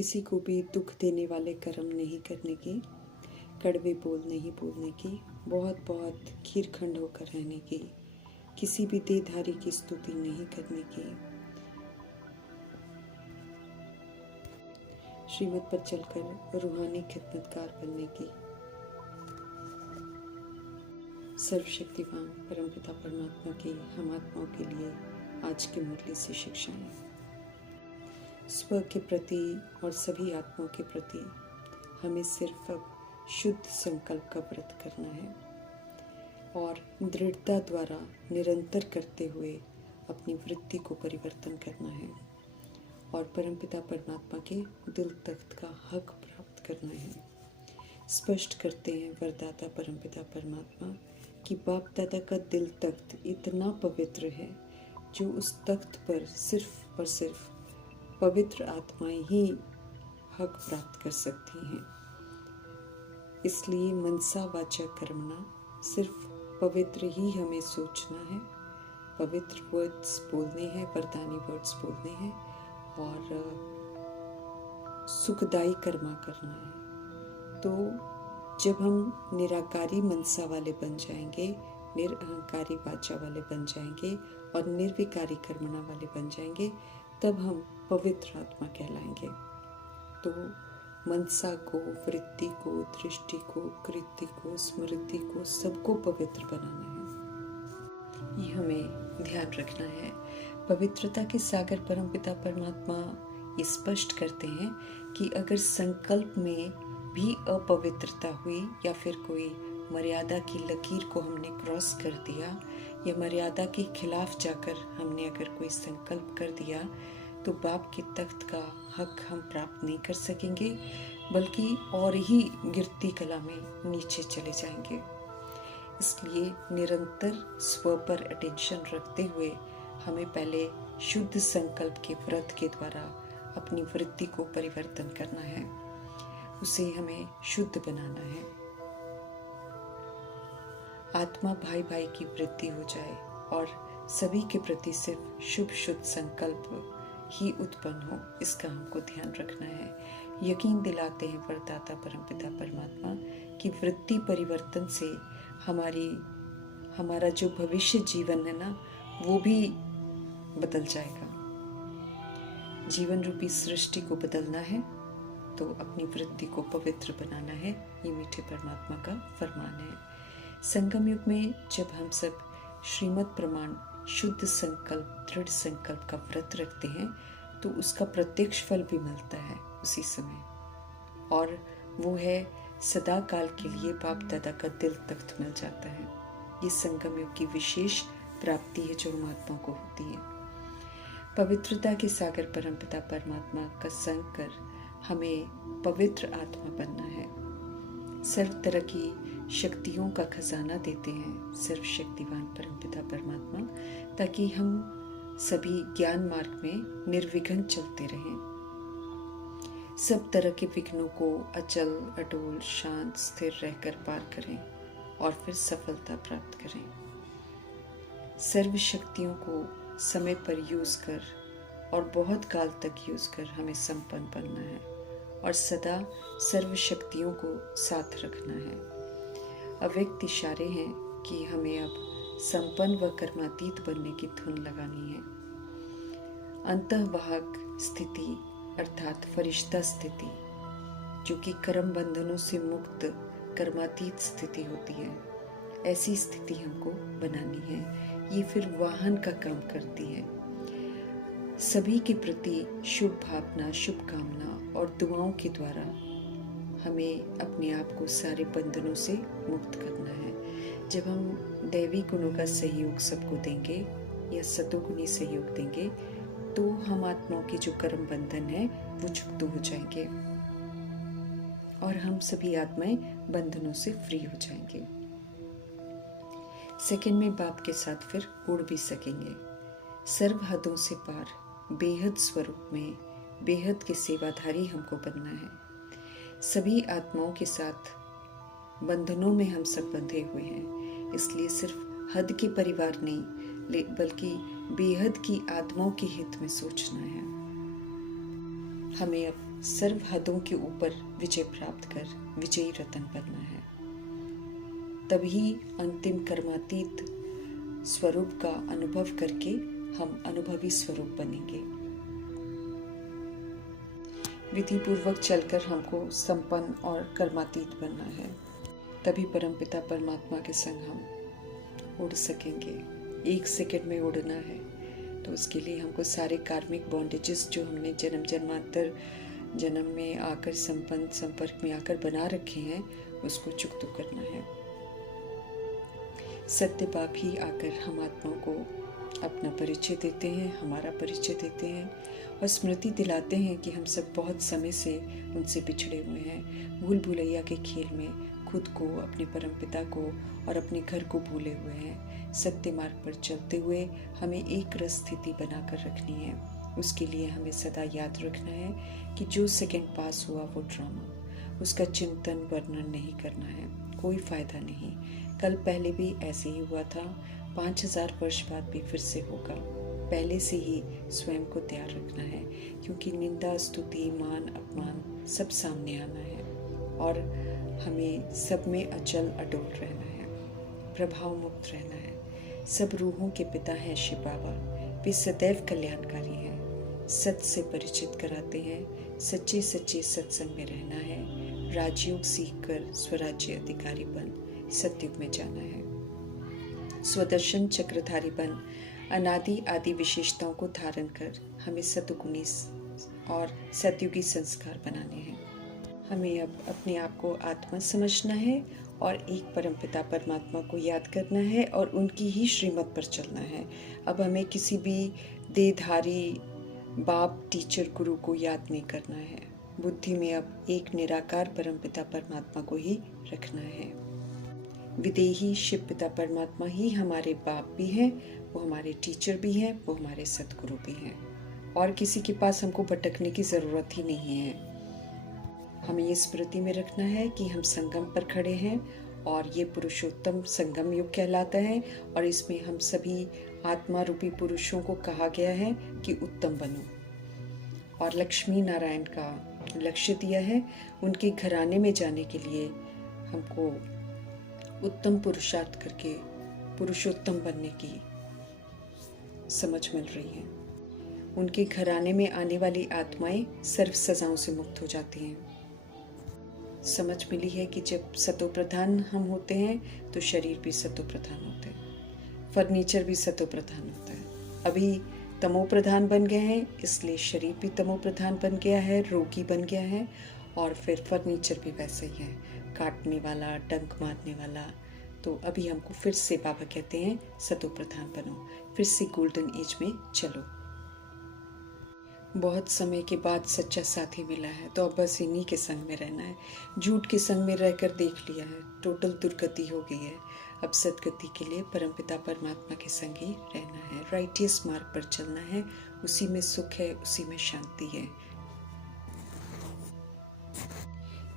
किसी को भी दुख देने वाले कर्म नहीं करने की, कड़वे बोल नहीं बोलने की, बहुत बहुत खीरखंड होकर रहने की, किसी भी देहधारी की स्तुति नहीं करने की, श्रीमत पर चलकर रूहानी खिदमतकार बनने की। सर्वशक्तिवान परमपिता परमात्मा की हम आत्माओं के लिए आज की मुरली से शिक्षाएं। स्व के प्रति और सभी आत्माओं के प्रति हमें सिर्फ अब शुद्ध संकल्प का व्रत करना है और दृढ़ता द्वारा निरंतर करते हुए अपनी वृत्ति को परिवर्तन करना है और परमपिता परमात्मा के दिल तख्त का हक प्राप्त करना है। स्पष्ट करते हैं वरदाता परमपिता परमात्मा कि बाप दादा का दिल तख्त इतना पवित्र है जो उस तख्त पर सिर्फ और सिर्फ पवित्र आत्माएं ही हक प्राप्त कर सकती हैं। इसलिए मनसा वाचा कर्मणा, सिर्फ पवित्र ही हमें सोचना है, पवित्र वर्ड्स बोलने हैं, वरदानी वर्ड्स बोलने हैं और सुखदायी कर्मा करना है। तो जब हम निराकारी मनसा वाले बन जाएंगे, निरअहंकारी वाचा वाले बन जाएंगे और निर्विकारी कर्मणा वाले बन जाएंगे, तब हम पवित्र आत्मा कहलाएंगे। तो मनसा को, वृत्ति को, दृष्टि को, कृति को, स्मृति को, सबको पवित्र बनाना है। ये हमें ध्यान रखना है। पवित्रता के सागर परमपिता परमात्मा ये स्पष्ट करते हैं कि अगर संकल्प में भी अपवित्रता हुई या फिर कोई मर्यादा की लकीर को हमने क्रॉस कर दिया या मर्यादा के खिलाफ जाकर हमने अगर कोई संकल्प कर दिया, तो बाप के तख्त का हक हम प्राप्त नहीं कर सकेंगे, बल्कि और ही गिरती कला में नीचे चले जाएंगे। इसलिए निरंतर स्व पर अटेंशन रखते हुए हमें पहले शुद्ध संकल्प के व्रत के द्वारा अपनी वृत्ति को परिवर्तन करना है, उसे हमें शुद्ध बनाना है। आत्मा भाई भाई की वृत्ति हो जाए और सभी के प्रति सिर्फ शुभ शुद्ध संकल्प ही उत्पन्न हो, इसका हमको ध्यान रखना है। यकीन दिलाते हैं वरदाता परमपिता परमात्मा कि वृत्ति परिवर्तन से हमारा जो भविष्य जीवन है ना, वो भी बदल जाएगा। जीवन रूपी सृष्टि को बदलना है तो अपनी वृत्ति को पवित्र बनाना है, ये मीठे परमात्मा का फरमान है। संगम युग में जब हम सब श्रीमत प्रमाण शुद्ध संकल्प, दृढ़ संकल्प का व्रत रखते हैं तो उसका प्रत्यक्ष फल भी मिलता है उसी समय, और वो है सदा काल के लिए बाप दादा का दिल तख्त मिल जाता है। ये संगम युग की विशेष प्राप्ति है जो हम आत्मा को होती है। पवित्रता के सागर परमपिता परमात्मा का संग कर हमें पवित्र आत्मा बनना है। सर्व तरह की शक्तियों का खजाना देते हैं सर्वशक्तिवान परमपिता परमात्मा, ताकि हम सभी ज्ञान मार्ग में निर्विघ्न चलते रहें, सब तरह के विघ्नों को अचल अटोल शांत स्थिर रहकर पार करें और फिर सफलता प्राप्त करें। सर्व शक्तियों को समय पर यूज कर और बहुत काल तक यूज कर हमें संपन्न बनना है और सदा सर्व शक्तियों को साथ रखना है। अव्यक्त इशारे हैं कि हमें अब संपन्न व कर्मातीत बनने की धुन लगानी है। अंतःवाहक स्थिति अर्थात फरिश्ता स्थिति, जो कि कर्म बंधनों से मुक्त कर्मातीत स्थिति होती है, ऐसी स्थिति हमको बनानी है। ये फिर वाहन का काम करती है। सभी के प्रति शुभ भावना, शुभकामना और दुआओं के द्वारा हमें अपने आप को सारे बंधनों से मुक्त करना है। जब हम दैवी गुणों का सहयोग सबको देंगे या सतोगुणी सहयोग देंगे तो हम आत्माओं के जो कर्म बंधन है वो छुक्त हो जाएंगे और हम सभी आत्माएं बंधनों से फ्री हो जाएंगे। सेकंड में बाप के साथ फिर उड़ भी सकेंगे। सर्व हदों से पार बेहद स्वरूप में बेहद के सेवाधारी हमको बनना है। सभी आत्माओं के साथ बंधनों में हम सब बंधे हुए हैं, इसलिए सिर्फ हद के परिवार नहीं बल्कि बेहद की आत्माओं के हित में सोचना है। हमें अब सर्व हदों के ऊपर विजय प्राप्त कर विजयी रतन बनना है। तभी अंतिम कर्मातीत स्वरूप का अनुभव करके हम अनुभवी स्वरूप बनेंगे। विधि पूर्वक चलकर हमको संपन्न और कर्मातीत बनना है, तभी परमपिता परमात्मा के संग हम उड़ सकेंगे। 1 सेकंड में उड़ना है, तो उसके लिए हमको सारे कार्मिक बॉन्डेजेस जो हमने जन्म जन्मांतर जन्म में आकर संपर्क में आकर बना रखे हैं, उसको चुकता करना है। सत्य बाप ही आकर हम आत्माओं को अपना परिचय देते हैं, हमारा परिचय देते हैं और स्मृति दिलाते हैं कि हम सब बहुत समय से उनसे बिछड़े हुए हैं। भूल भुलैया के खेल में खुद को, अपने परमपिता को और अपने घर को भूले हुए हैं। सत्य मार्ग पर चलते हुए हमें एक रस स्थिति बनाकर रखनी है। उसके लिए हमें सदा याद रखना है कि जो सेकंड पास हुआ वो ड्रामा, उसका चिंतन वर्णन नहीं करना है, कोई फायदा नहीं। कल पहले भी ऐसे ही हुआ था, 5000 वर्ष बाद भी फिर से होगा। पहले से ही स्वयं को तैयार रखना है, क्योंकि निंदा, स्तुति, मान, अपमान सब सामने आना है और हमें सब में अचल अडोल रहना है, प्रभाव मुक्त रहना है। सब रूहों के पिता हैं शिव बाबा, वे सदैव कल्याणकारी हैं। सत्य से परिचित कराते हैं, सच्चे सच्चे सत्संग में रहना है। राजयोग सीख कर स्वराज्य अधिकारी बन सतयुग में जाना है। स्वदर्शन चक्रधारी बन अनादि आदि विशेषताओं को धारण कर हमें सतुगुणी और सतयुगी संस्कार बनाने हैं। हमें अब अपने आप को आत्मा समझना है और एक परमपिता परमात्मा को याद करना है और उनकी ही श्रीमत पर चलना है। अब हमें किसी भी देहधारी बाप, टीचर, गुरु को याद नहीं करना है। बुद्धि में अब एक निराकार परमपिता परमात्मा को ही रखना है। विदेही शिव पिता परमात्मा ही हमारे बाप भी हैं, वो हमारे टीचर भी हैं, वो हमारे सतगुरु भी हैं और किसी के पास हमको भटकने की ज़रूरत ही नहीं है। हमें ये स्मृति में रखना है कि हम संगम पर खड़े हैं और ये पुरुषोत्तम संगम युग कहलाता है और इसमें हम सभी आत्मा रूपी पुरुषों को कहा गया है कि उत्तम बनो। और लक्ष्मी नारायण का लक्ष्य दिया है, उनके घराने में जाने के लिए हमको उत्तम पुरुषार्थ करके पुरुषोत्तम बनने की समझ मिल रही है। उनके घराने में आने वाली आत्माएं सर्व सजाओं से मुक्त हो जाती हैं। समझ मिली है कि जब सतो प्रधान हम होते हैं तो शरीर भी सतो प्रधान होते हैं, फर्नीचर भी सतो प्रधान होता है। अभी तमो प्रधान बन गए हैं, इसलिए शरीर भी तमो प्रधान बन गया है, रोगी बन गया है और फिर फर्नीचर भी वैसे ही है, काटने वाला, डंक मारने वाला। तो अभी हमको फिर से बाबा कहते हैं सतो प्रधान बनो, फिर से गोल्डन एज में चलो। बहुत समय के बाद सच्चा साथी मिला है, तो अब बस इन्हीं के संग में रहना है। झूठ के संग में रहकर देख लिया है, टोटल दुर्गति हो गई है। अब सदगति के लिए परमपिता परमात्मा के संग ही रहना है, राइटियस मार्ग पर चलना है। उसी में सुख है, उसी में शांति है।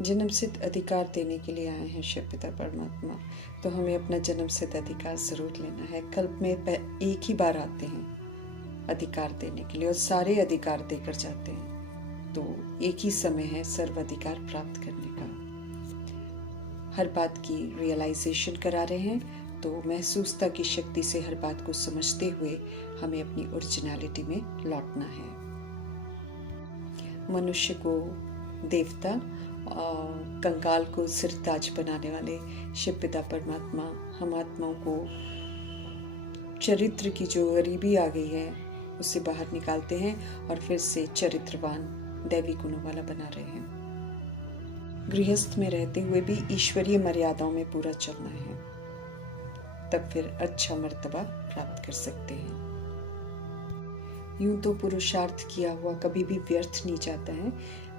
जन्म सिद्ध अधिकार देने के लिए आए हैं शिव पिता परमात्मा, तो हमें अपना जन्म सिद्ध अधिकार जरूर लेना है। कल्प में एक ही बार आते हैं अधिकार देने के लिए और सारे अधिकार देकर जाते हैं, तो एक ही समय है सर्व अधिकार प्राप्त करने का। हर बात की रियलाइजेशन करा रहे हैं, तो महसूसता की शक्ति से हर बात को समझते हुए हमें अपनी ओरिजिनलिटी में लौटना है। मनुष्य को देवता, कंकाल को सिरताज बनाने वाले शिव पिता परमात्मा हम आत्माओं को चरित्र की जो गरीबी आ गई है उससे बाहर निकालते हैं और फिर से चरित्रवान दैवी गुणों वाला बना रहे हैं। गृहस्थ में रहते हुए भी ईश्वरीय मर्यादाओं में पूरा चलना है, तब फिर अच्छा मर्तबा प्राप्त कर सकते हैं। यूं तो पुरुषार्थ किया हुआ कभी भी व्यर्थ नहीं जाता है,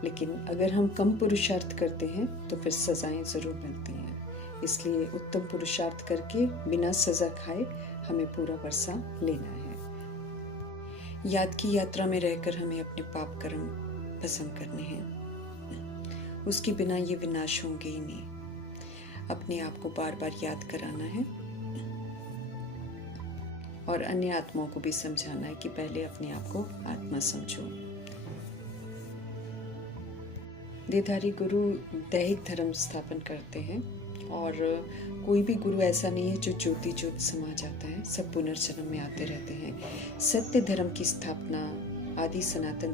लेकिन अगर हम कम पुरुषार्थ करते हैं तो फिर सजाएं जरूर मिलती हैं। इसलिए उत्तम पुरुषार्थ करके बिना सजा खाए हमें पूरा वर्षा लेना है। याद की यात्रा में रहकर हमें अपने पाप कर्म भस्म करने हैं, उसके बिना ये विनाश होंगे ही नहीं। अपने आप को बार बार याद कराना है और अन्य आत्माओं को भी समझाना है कि पहले अपने आप को आत्मा समझो। देहधारी गुरु दैहिक धर्म स्थापन करते हैं और कोई भी गुरु ऐसा नहीं है जो ज्योति ज्योत समा जाता है, सब पुनर्जन्म में आते रहते हैं। सत्य धर्म की स्थापना, आदि सनातन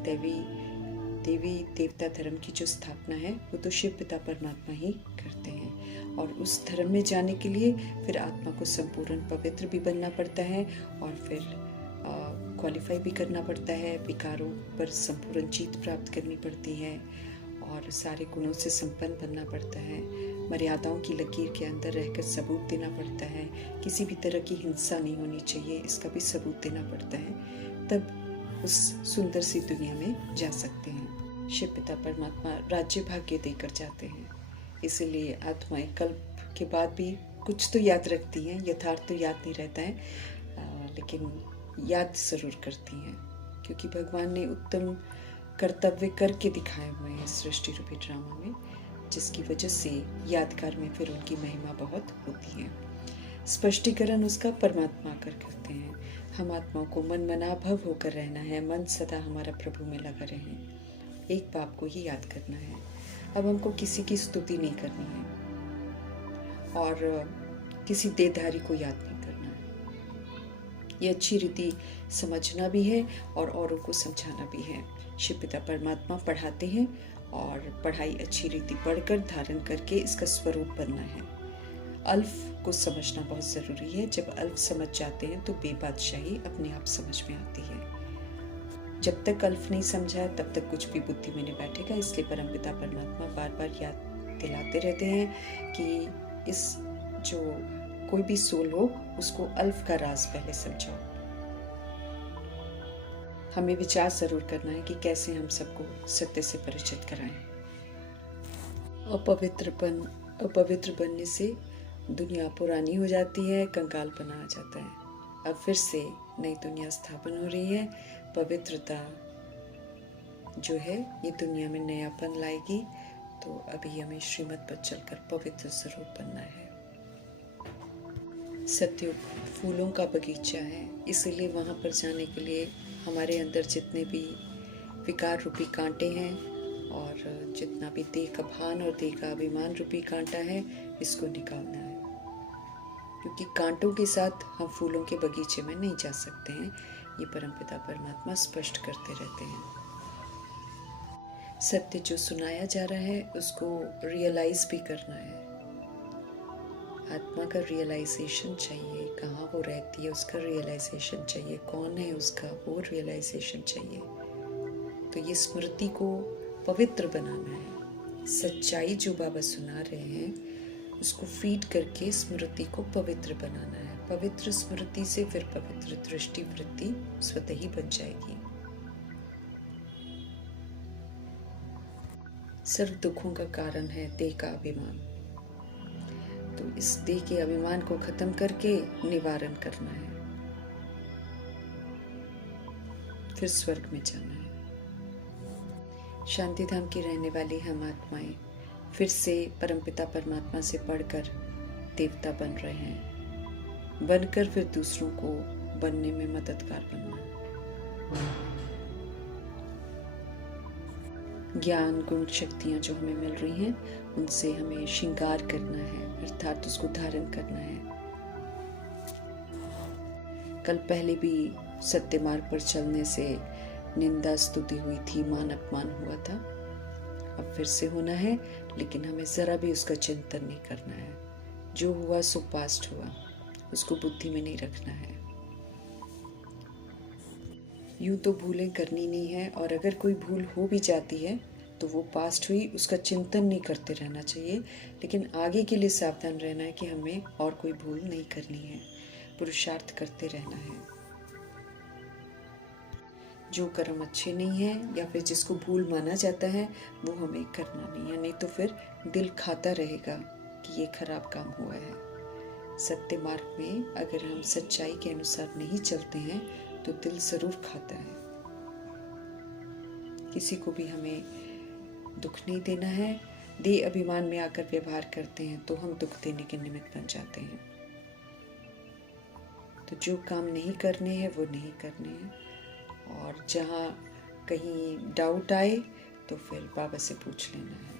देवी देवता धर्म की जो स्थापना है वो तो शिव पिता परमात्मा ही करते हैं। और उस धर्म में जाने के लिए फिर आत्मा को संपूर्ण पवित्र भी बनना पड़ता है और फिर क्वालिफाई भी करना पड़ता है, विकारों पर संपूर्ण जीत प्राप्त करनी पड़ती है और सारे गुणों से संपन्न बनना पड़ता है। मर्यादाओं की लकीर के अंदर रहकर सबूत देना पड़ता है, किसी भी तरह की हिंसा नहीं होनी चाहिए, इसका भी सबूत देना पड़ता है। तब उस सुंदर सी दुनिया में जा सकते हैं। शिव पिता परमात्मा राज्य भाग्य देकर जाते हैं, इसीलिए आत्माएं कल्प के बाद भी कुछ तो याद रखती हैं। यथार्थ तो याद नहीं रहता है, लेकिन याद जरूर करती हैं, क्योंकि भगवान ने उत्तम कर्तव्य करके दिखाए हुए हैं सृष्टि रूपी ड्रामा में, जिसकी वजह से यादगार में फिर उनकी महिमा बहुत होती है। स्पष्टीकरण उसका परमात्मा कर करते हैं। हम आत्माओं को मन मना भव होकर रहना है, मन सदा हमारा प्रभु में लगा रहे, एक बाप को ही याद करना है। अब हमको किसी की स्तुति नहीं करनी है और किसी देहधारी को याद नहीं करना है। ये अच्छी रीति समझना भी है और औरों को समझाना भी है। शिव पिता परमात्मा पढ़ाते हैं और पढ़ाई अच्छी रीति पढ़कर धारण करके इसका स्वरूप बनना है। अल्फ को समझना बहुत ज़रूरी है। जब अल्फ समझ जाते हैं तो बेबादशाही अपने आप समझ में आती है। जब तक अल्फ नहीं समझा तब तक कुछ भी बुद्धि में नहीं बैठेगा। इसलिए परमपिता परमात्मा बार बार याद दिलाते रहते हैं कि इस जो कोई भी सोल हो उसको अल्फ का राज पहले समझाओ। हमें विचार जरूर करना है कि कैसे हम सबको सत्य से परिचित कराएं। अपवित्र बनने से दुनिया पुरानी हो जाती है, कंकालपना आ जाता है। अब फिर से नई दुनिया स्थापन हो रही है। पवित्रता जो है ये दुनिया में नयापन लाएगी, तो अभी हमें श्रीमत पर चलकर पवित्र जरूर बनना है। सत्युग फूलों का बगीचा है, इसीलिए वहाँ पर जाने के लिए हमारे अंदर जितने भी विकार रूपी कांटे हैं और जितना भी देह का भान और देह का अभिमान रूपी कांटा है, इसको निकालना है। क्योंकि कांटों के साथ हम फूलों के बगीचे में नहीं जा सकते हैं, ये परमपिता परमात्मा स्पष्ट करते रहते हैं। सत्य जो सुनाया जा रहा है उसको रियलाइज भी करना है। आत्मा का रियलाइजेशन चाहिए, कहाँ वो रहती है उसका रियलाइजेशन चाहिए, कौन है उसका वो रियलाइजेशन चाहिए। तो ये स्मृति को पवित्र बनाना है। सच्चाई जो बाबा सुना रहे हैं उसको फीड करके स्मृति को पवित्र बनाना है। पवित्र स्मृति से फिर पवित्र दृष्टि वृत्ति स्वतः ही बन जाएगी। सर्व दुखों का कारण है देह का अभिमान, तो इस देह के अभिमान को खत्म करके निवारण करना है, फिर स्वर्ग में जाना है। शांति धाम की रहने वाली हम आत्माएं फिर से परमपिता परमात्मा से पढ़कर देवता बन रहे हैं, बनकर फिर दूसरों को बनने में मददगार बनना। ज्ञान गुण शक्तियाँ जो हमें मिल रही हैं उनसे हमें श्रृंगार करना है, अर्थात उसको धारण करना है। कल पहले भी सत्य मार्ग पर चलने से निंदा स्तुति हुई थी, मान अपमान हुआ था। अब फिर से होना है, लेकिन हमें जरा भी उसका चिंतन नहीं करना है। जो हुआ सो पास्ट हुआ, उसको बुद्धि में नहीं रखना है। यूं तो भूलें करनी नहीं है, और अगर कोई भूल हो भी जाती है तो वो पास्ट हुई, उसका चिंतन नहीं करते रहना चाहिए। लेकिन आगे के लिए सावधान रहना है कि हमें और कोई भूल नहीं करनी है, पुरुषार्थ करते रहना है। जो कर्म अच्छे नहीं है या फिर जिसको भूल माना जाता है वो हमें करना नहीं है, नहीं तो फिर दिल खाता रहेगा कि ये खराब काम हुआ है। सत्य मार्ग में अगर हम सच्चाई के अनुसार नहीं चलते हैं तो दिल जरूर खाता है। किसी को भी हमें दुख नहीं देना है। देह अभिमान में आकर व्यवहार करते हैं तो हम दुख देने के निमित्त बन जाते हैं। तो जो काम नहीं करने हैं वो नहीं करने हैं, और जहाँ कहीं डाउट आए तो फिर बाबा से पूछ लेना है।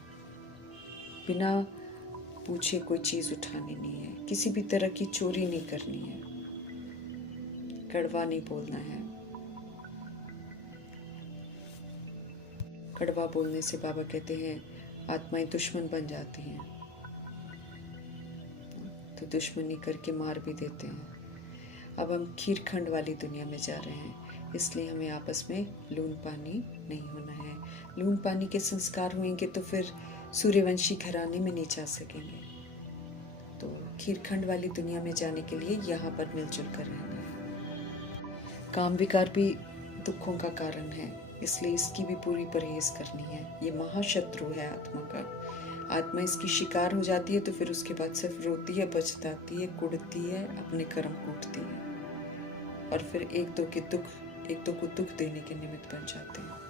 बिना पूछे कोई चीज़ उठानी नहीं है, किसी भी तरह की चोरी नहीं करनी है, कड़वा नहीं बोलना है। कड़वा बोलने से बाबा कहते हैं आत्माएं दुश्मन बन जाती हैं, तो दुश्मनी करके मार भी देते हैं। अब हम खीरखंड वाली दुनिया में जा रहे हैं, इसलिए हमें आपस में लून पानी नहीं होना है। लून पानी के संस्कार होंगे तो फिर सूर्यवंशी घराने में नहीं जा सकेंगे। तो खीरखंड वाली दुनिया में जाने के लिए यहाँ पर मिलजुल कर रहना है। काम विकार भी दुखों का कारण है, इसलिए इसकी भी पूरी परहेज करनी है। ये महाशत्रु है आत्मा का। आत्मा इसकी शिकार हो जाती है तो फिर उसके बाद सिर्फ रोती है, पछताती है, कुड़ती है, अपने कर्म कूटती है और फिर एक दो को दुख देने के निमित्त बन जाते हैं।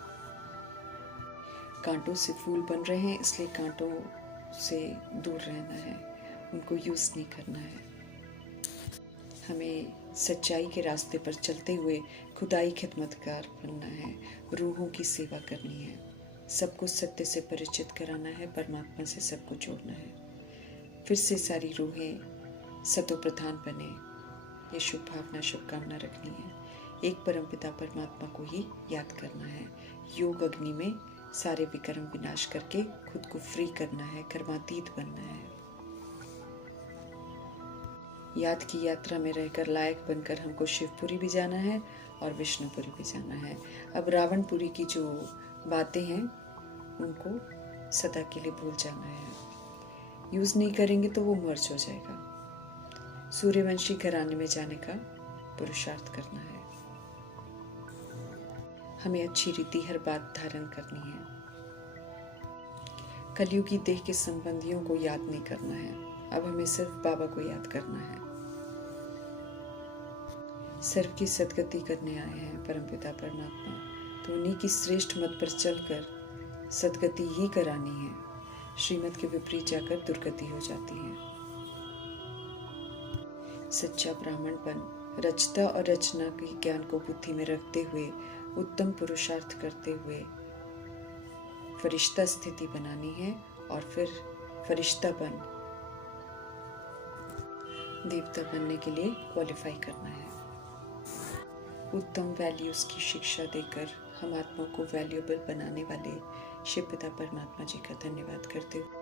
कांटों से फूल बन रहे हैं, इसलिए कांटों से दूर रहना है, उनको यूज नहीं करना है। हमें सच्चाई के रास्ते पर चलते हुए खुदाई खिदमतगार बनना है, रूहों की सेवा करनी है, सबको सत्य से परिचित कराना है, परमात्मा से सबको जोड़ना है। फिर से सारी रूहें सतो प्रधान बने, ये शुभ भावना शुभकामना रखनी है। एक परमपिता परमात्मा को ही याद करना है। योग अग्नि में सारे विकर्म विनाश करके खुद को फ्री करना है, कर्मातीत बनना है। याद की यात्रा में रहकर लायक बनकर हमको शिवपुरी भी जाना है और विष्णुपुरी भी जाना है। अब रावणपुरी की जो बातें हैं उनको सदा के लिए भूल जाना है। यूज नहीं करेंगे तो वो मर्ज हो जाएगा। सूर्यवंशी घराने में जाने का पुरुषार्थ करना है। हमें अच्छी रीति हर बात धारण करनी है। कलयुगी देह के संबंधियों को याद नहीं करना है, अब हमें सिर्फ बाबा को याद करना है। सर्व की सदगति करने आए हैं परमपिता परमात्मा, तो उन्हीं की श्रेष्ठ मत पर चलकर सदगति ही करानी है। श्रीमत के विपरीत जाकर दुर्गति हो जाती है। सच्चा ब्राह्मणपन रचता और रचना के ज्ञान को बुद्धि में रखते हुए उत्तम पुरुषार्थ करते हुए फरिश्ता स्थिति बनानी है और फिर फरिश्तापन देवता बनने के लिए क्वालिफाई करना है। उत्तम वैल्यूज की शिक्षा देकर हम आत्मा को वैल्यूएबल बनाने वाले शिव पिता परमात्मा जी का धन्यवाद करते हुए